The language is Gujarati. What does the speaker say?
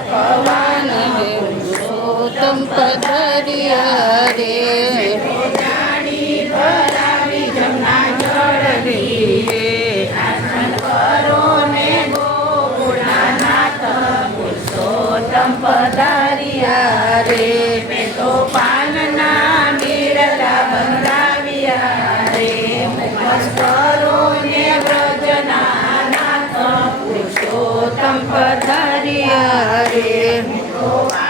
ભગવાન હે પુરુષોત્તમ પધાર્યા રે જાણી ભરાવી જમના જળવી આનંદ કરો ને ગોકુળનાથ પુરુષોત્તમ પધાર્યા રે મેં તો પાનના બિરલા બંધાવ્યા રે કરો ને વ્રજના નાથ પુરુષોત્તમ પધાર્યા રે